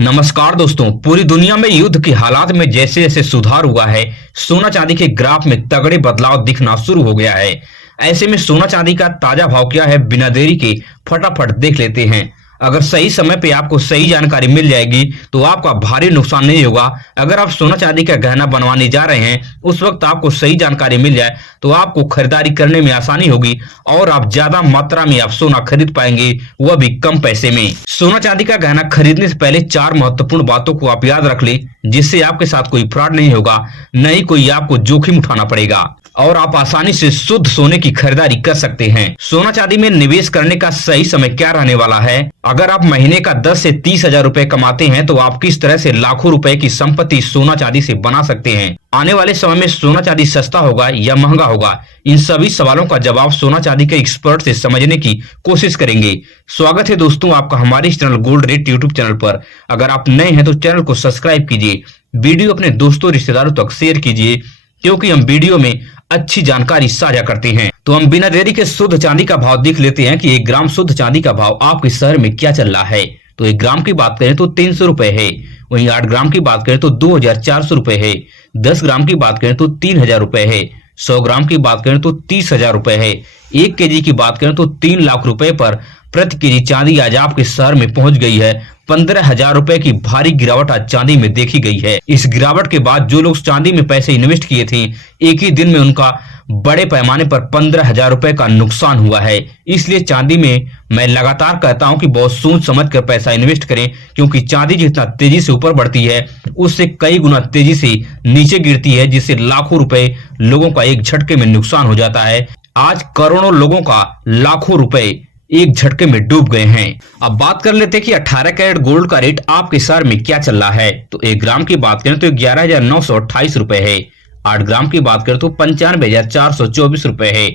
नमस्कार दोस्तों। पूरी दुनिया में युद्ध के हालात में जैसे जैसे सुधार हुआ है, सोना चांदी के ग्राफ में तगड़े बदलाव दिखना शुरू हो गया है। ऐसे में सोना चांदी का ताजा भाव क्या है, बिना देरी के फटाफट देख लेते हैं। अगर सही समय पे आपको सही जानकारी मिल जाएगी तो आपका भारी नुकसान नहीं होगा। अगर आप सोना चांदी का गहना बनवाने जा रहे हैं, उस वक्त आपको सही जानकारी मिल जाए तो आपको खरीदारी करने में आसानी होगी और आप ज्यादा मात्रा में आप सोना खरीद पाएंगे, वह भी कम पैसे में। सोना चांदी का गहना खरीदने से पहले 4 महत्वपूर्ण बातों को आप याद रख ले, जिससे आपके साथ कोई फ्रॉड नहीं होगा, न ही कोई आपको जोखिम उठाना पड़ेगा और आप आसानी से शुद्ध सोने की खरीदारी कर सकते हैं। सोना चांदी में निवेश करने का सही समय क्या रहने वाला है? अगर आप महीने का 10 से 30 हजार रुपए कमाते हैं तो आप किस तरह से लाखों रुपए की संपत्ति सोना चांदी से बना सकते हैं? आने वाले समय में सोना चांदी सस्ता होगा या महंगा होगा? इन सभी सवालों का जवाब सोना चांदी के एक्सपर्ट से समझने की कोशिश करेंगे। स्वागत है दोस्तों आपका हमारे इस channel gold rate YouTube channel पर। अगर आप नए हैं तो चैनल को सब्सक्राइब कीजिए, वीडियो अपने दोस्तों रिश्तेदारों तक शेयर कीजिए, क्योंकि हम वीडियो में अच्छी जानकारी साझा करते हैं। तो हम बिना देरी के शुद्ध चांदी का भाव देख लेते हैं कि 1 ग्राम शुद्ध चांदी का भाव आपके शहर में क्या चल रहा है। तो 1 ग्राम की बात करें तो 300 रुपए है। वहीं 8 ग्राम की बात करें तो 2400 रुपए है। 10 ग्राम की बात करें तो 3000 रुपए है। 100 ग्राम की बात करें तो 30,000 रुपए है। 1 केजी की बात करें तो 3 लाख रुपए पर प्रति केजी चांदी आज आपके शहर में पहुंच गई है। 15,000 रुपए की भारी गिरावट आज चांदी में देखी गई है। इस गिरावट के बाद जो लोग चांदी में पैसे इन्वेस्ट किए थे, एक ही दिन में उनका बड़े पैमाने पर 15,000 रुपए का नुकसान हुआ है। इसलिए चांदी में मैं लगातार कहता हूं कि बहुत सोच समझ कर पैसा इन्वेस्ट करें, क्योंकि चांदी जितना तेजी से ऊपर बढ़ती है उससे कई गुना तेजी से नीचे गिरती है, जिससे लाखों रुपए लोगों का एक झटके में नुकसान हो जाता है। आज करोड़ों लोगों का लाखों रुपए एक झटके में डूब गए हैं। अब बात कर लेते हैं कि 18 कैरेट गोल्ड का रेट आपके शहर में क्या चल रहा है। तो 1 ग्राम की बात करें तो 11,928 रुपए है। 8 ग्राम की बात करें तो 95,424 रुपए है।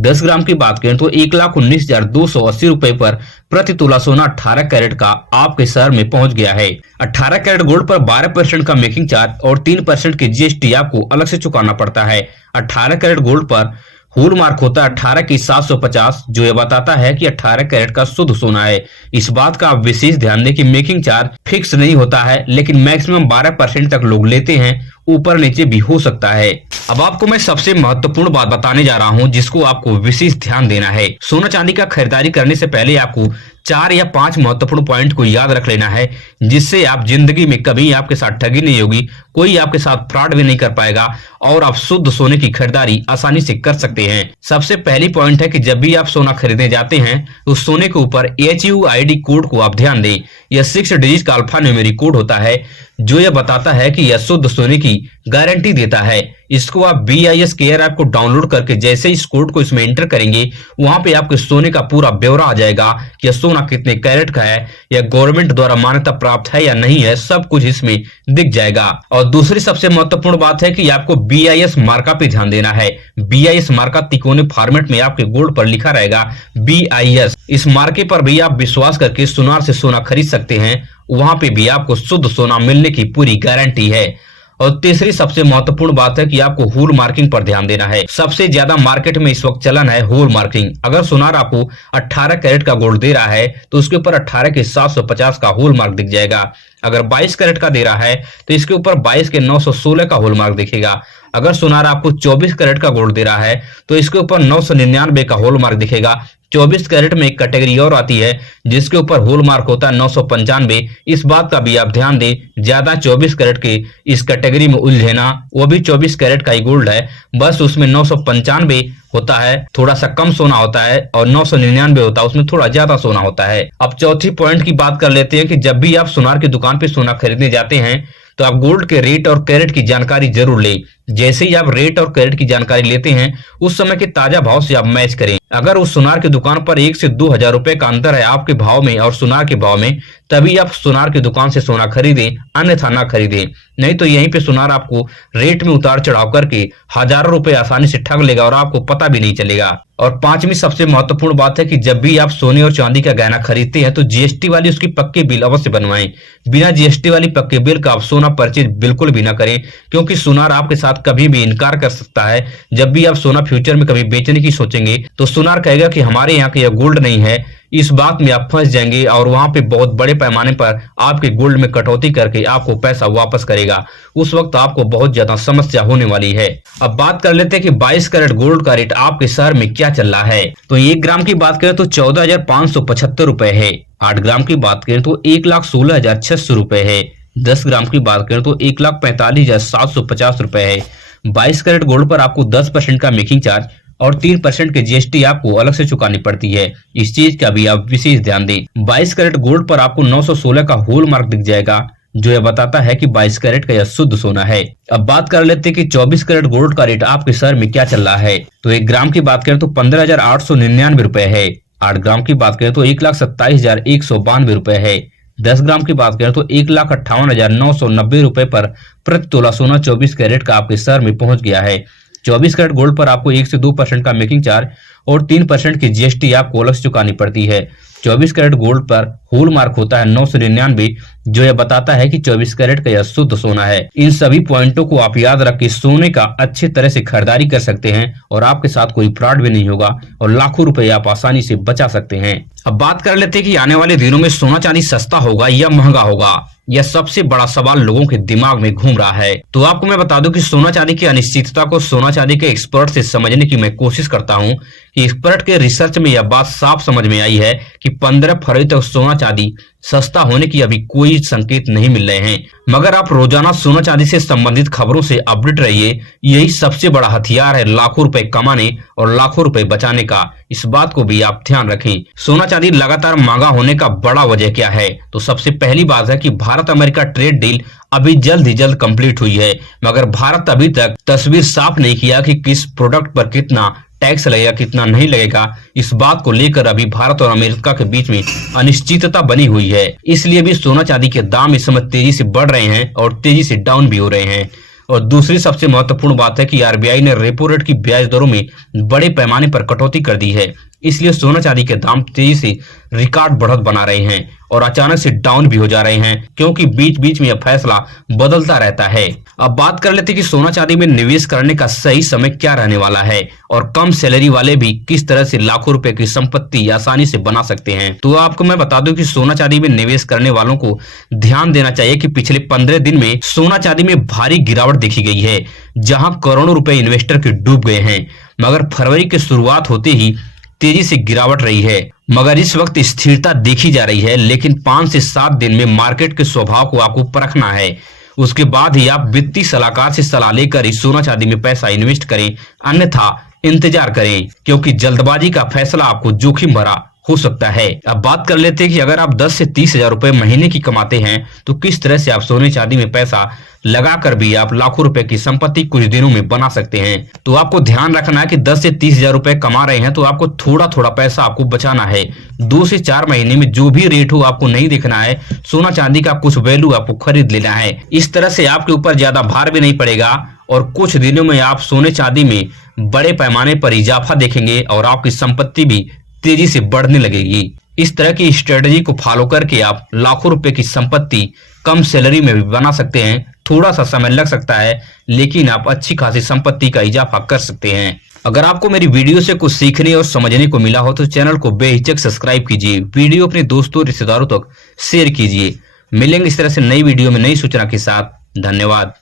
10 ग्राम की बात करें तो 1,19,280 रुपए पर प्रति तोला सोना 18 कैरेट का आपके शहर में पहुंच गया है। 18 कैरेट गोल्ड पर 12% का मेकिंग चार्ज और 3% की जीएसटी आपको अलग से चुकाना पड़ता है। 18 कैरेट गोल्ड पर होल मार्क होता है 18 की 750, जो यह बताता है कि 18 कैरेट का शुद्ध सोना है। इस बात का आप विशेष ध्यान दें कि मेकिंग चार्ज फिक्स नहीं होता है, लेकिन मैक्सिमम 12% तक लोग लेते हैं, ऊपर नीचे भी हो सकता है। अब आपको मैं सबसे महत्वपूर्ण बात बताने जा रहा हूं, जिसको आपको विशेष ध्यान देना है। सोना चांदी का खरीदारी करने से पहले आपको 4 या 5 महत्वपूर्ण पॉइंट को याद रख लेना है, जिससे आप जिंदगी में कभी आपके साथ ठगी नहीं होगी, कोई आपके साथ फ्रॉड भी नहीं कर पाएगा और आप शुद्ध सोने की खरीदारी आसानी से कर सकते हैं। सबसे पहली पॉइंट है कि जब भी आप सोना खरीदने जाते हैं तो सोने के ऊपर HUID कोड को आप ध्यान दें। यह 6 डिजिट का अल्फा न्यूमेरिक कोड होता है, जो यह बताता है कि यह शुद्ध सोने की गारंटी देता है। इसको आप BIS केयर ऐप को डाउनलोड करके जैसे इस कोड को इसमें एंटर करेंगे, वहां पे आपके सोने का पूरा ब्यौरा आ जाएगा कि सोना कितने कैरेट का है, या गवर्नमेंट द्वारा मान्यता प्राप्त है या नहीं है, सब कुछ इसमें दिख जाएगा। और दूसरी सबसे महत्वपूर्ण बात है कि आपको BIS मार्का पे ध्यान देना है। BIS मार्का तिकोने फॉर्मेट में आपके गोल्ड पर लिखा रहेगा BIS। इस मार्के पर भी आप विश्वास करके सुनार से सोना खरीद सकते हैं, वहां पे भी आपको शुद्ध सोना मिलने की पूरी गारंटी है। और तीसरी सबसे महत्वपूर्ण बात है कि आपको होल मार्किंग पर ध्यान देना है। सबसे ज्यादा मार्केट में इस वक्त चलन है होल मार्किंग। अगर सुनार आपको 18 कैरेट का गोल्ड दे रहा है तो उसके ऊपर 18 के 750 का होल मार्क दिख जाएगा। अगर 22 कैरेट का दे रहा है तो इसके ऊपर 22 के 916 का होल मार्क दिखेगा। अगर सुनार आपको 24 कैरेट का गोल्ड दे रहा है तो इसके ऊपर 999 का होल मार्क दिखेगा। 24 कैरेट में एक कैटेगरी और आती है जिसके ऊपर होल मार्क होता है 995। इस बात का भी आप ध्यान दें, ज्यादा 24 कैरेट के इस कैटेगरी में उलझे ना। वो भी 24 कैरेट का ही गोल्ड है, बस उसमें 995 होता है, थोड़ा सा कम सोना होता है, और 999 होता है, उसमें थोड़ा ज्यादा सोना होता है। अब चौथी पॉइंट की बात कर लेते हैं कि जब भी आप सुनार की दुकान पे सोना खरीदने जाते हैं तो आप गोल्ड के रेट और कैरेट की जानकारी जरूर लें। जैसे ही आप रेट और कैरेट की जानकारी लेते हैं, उस समय के ताजा भाव से आप मैच करें। अगर उस सुनार की दुकान पर 1 से 2,000 रुपए का अंतर है आपके भाव में और सुनार के भाव में, तभी आप सुनार की दुकान से सोना खरीदें, अन्यथा ना खरीदें। नहीं तो यहीं पे सुनार आपको रेट में उतार चढ़ाव करके हजारों रुपए आसानी से ठग लेगा और आपको पता भी नहीं चलेगा। और 5वीं सबसे महत्वपूर्ण बात है कि जब भी आप सोने और चांदी का गहना खरीदते हैं तो GST वाली उसकी पक्की बिल अवश्य बनवाएं। बिना GST वाली पक्के बिल का आप सोना परचेज बिल्कुल भी ना करें, क्योंकि सुनार आपके साथ कभी भी इनकार कर सकता है। जब भी आप सोना फ्यूचर में कभी बेचने की सोचेंगे तो सुनार कहेगा कि हमारे यहाँ का यह गोल्ड नहीं है, इस बात में आप फंस जाएंगे और वहां पे बहुत बड़े पैमाने पर आपके गोल्ड में कटौती करके आपको पैसा वापस करेगा। उस वक्त आपको बहुत ज्यादा समस्या होने वाली है। अब बात कर लेते हैं कि 22 कैरेट गोल्ड का रेट आपके शहर में क्या चल रहा है। तो 1 ग्राम की बात करें तो 14,575 रुपए है। 8 ग्राम की बात करें तो 1,16,600 रुपए है। 10 ग्राम की बात करें तो 1,45,750 रुपए है। 22 कैरेट गोल्ड पर आपको 10% का मेकिंग चार्ज और 3% के जीएसटी आपको अलग से चुकानी पड़ती है। इस चीज का भी आप विशेष ध्यान दें। 22 कैरेट गोल्ड पर आपको 916 का होल मार्क दिख जाएगा, जो यह बताता है कि 22 कैरेट का यह शुद्ध सोना है। अब बात कर लेते हैं कि 24 कैरेट गोल्ड का रेट आपके शहर में क्या चल रहा है। तो 1 ग्राम की बात करें तो 15,899 रुपए है। 8 ग्राम की बात करें तो 1,27,192 रुपए है। 10 ग्राम की बात करें तो 1,58,990 रुपए पर प्रति तोला सोना 24 कैरेट का आपके शहर में पहुंच गया है। 24 कैरेट गोल्ड पर आपको 1 से 2% का मेकिंग चार्ज और 3% की जीएसटी आपको अलग से चुकानी पड़ती है। 24 कैरेट गोल्ड पर होल मार्क होता है 999, जो यह बताता है कि 24 कैरेट का यह शुद्ध सोना है। इन सभी पॉइंटों को आप याद रख के सोने का अच्छी तरह से खरीदारी कर सकते हैं और आपके साथ कोई फ्रॉड भी नहीं होगा और लाखों रुपए आप आसानी से बचा सकते हैं। अब बात कर लेते हैं कि आने वाले दिनों में सोना चांदी सस्ता होगा या महंगा होगा। यह सबसे बड़ा सवाल लोगों के दिमाग में घूम रहा है। तो आपको मैं बता दूं कि सोना चांदी की अनिश्चितता को सोना चांदी के एक्सपर्ट से समझने की मैं कोशिश करता हूं कि एक्सपर्ट के रिसर्च में यह बात साफ समझ में आई है कि 15 फरवरी तक सोना चांदी सस्ता होने की अभी कोई संकेत नहीं मिल रहे हैं। मगर आप रोजाना सोना चांदी से संबंधित खबरों से अपडेट रहिए। यही सबसे बड़ा हथियार है लाखों रुपए कमाने और लाखों रुपए बचाने का। इस बात को भी आप ध्यान रखें। सोना चांदी लगातार महंगा होने का बड़ा वजह क्या है? तो सबसे पहली बात है कि भारत अमेरिका ट्रेड डील अभी जल्द ही जल्द कंप्लीट हुई है, मगर भारत अभी तक तस्वीर साफ नहीं किया कि किस प्रोडक्ट पर कितना टैक्स लगेगा, कितना नहीं लगेगा। इस बात को लेकर अभी भारत और अमेरिका के बीच में अनिश्चितता बनी हुई है। इसलिए भी सोना चांदी के दाम इस समय तेजी से बढ़ रहे हैं और तेजी से डाउन भी हो रहे हैं। और दूसरी सबसे महत्वपूर्ण बात है कि आरबीआई ने रेपो रेट की ब्याज दरों में बड़े पैमाने पर कटौती कर दी है। इसलिए सोना चांदी के दाम तेजी से रिकॉर्ड बढ़त बना रहे हैं और अचानक से डाउन भी हो जा रहे हैं, क्योंकि बीच बीच में यह फैसला बदलता रहता है। अब बात कर लेते हैं कि सोना चांदी में निवेश करने का सही समय क्या रहने वाला है और कम सैलरी वाले भी किस तरह से लाखों रुपए की संपत्ति आसानी से बना सकते हैं। तो आपको मैं बता दूं कि सोना चांदी में निवेश करने वालों को ध्यान देना चाहिए कि पिछले 15 दिन में सोना चांदी में भारी गिरावट देखी गई है, जहां करोड़ों रुपए इन्वेस्टर के डूब गए हैं। मगर फरवरी की शुरुआत होते ही तेजी से गिरावट रही है, मगर इस वक्त स्थिरता देखी जा रही है। लेकिन 5 से 7 दिन में मार्केट के स्वभाव को आपको परखना है। उसके बाद ही आप वित्तीय सलाहकार से सलाह लेकर इस सोना चांदी में पैसा इन्वेस्ट करें, अन्यथा इंतजार करें, क्योंकि जल्दबाजी का फैसला आपको जोखिम भरा हो सकता है। अब बात कर लेते हैं कि अगर आप 10 से 30 हजार रुपए महीने की कमाते हैं तो किस तरह से आप सोने चांदी में पैसा लगाकर भी आप लाखों रुपए की संपत्ति कुछ दिनों में बना सकते हैं। तो आपको ध्यान रखना है कि 10 से 30 हजार रुपए कमा रहे हैं तो आपको थोड़ा थोड़ा पैसा आपको बचाना है। 2 से 4 महीने में जो भी रेट हो आपको नहीं देखना है, सोना चांदी का कुछ वैल्यू आपको खरीद लेना है। इस तरह से आपके ऊपर ज्यादा भार भी नहीं पड़ेगा और कुछ दिनों में आप सोने चांदी में बड़े पैमाने पर इजाफा देखेंगे और आपकी संपत्ति भी तेजी से बढ़ने लगेगी। इस तरह की स्ट्रेटजी को फॉलो करके आप लाखों रुपए की संपत्ति कम सैलरी में भी बना सकते हैं। थोड़ा सा समय लग सकता है, लेकिन आप अच्छी खासी संपत्ति का इजाफा कर सकते हैं। अगर आपको मेरी वीडियो से कुछ सीखने और समझने को मिला हो तो चैनल को बेहिचक सब्सक्राइब कीजिए, वीडियो अपने दोस्तों रिश्तेदारों तक शेयर कीजिए। मिलेंगे इस तरह से नई वीडियो में नई सूचना के साथ। धन्यवाद।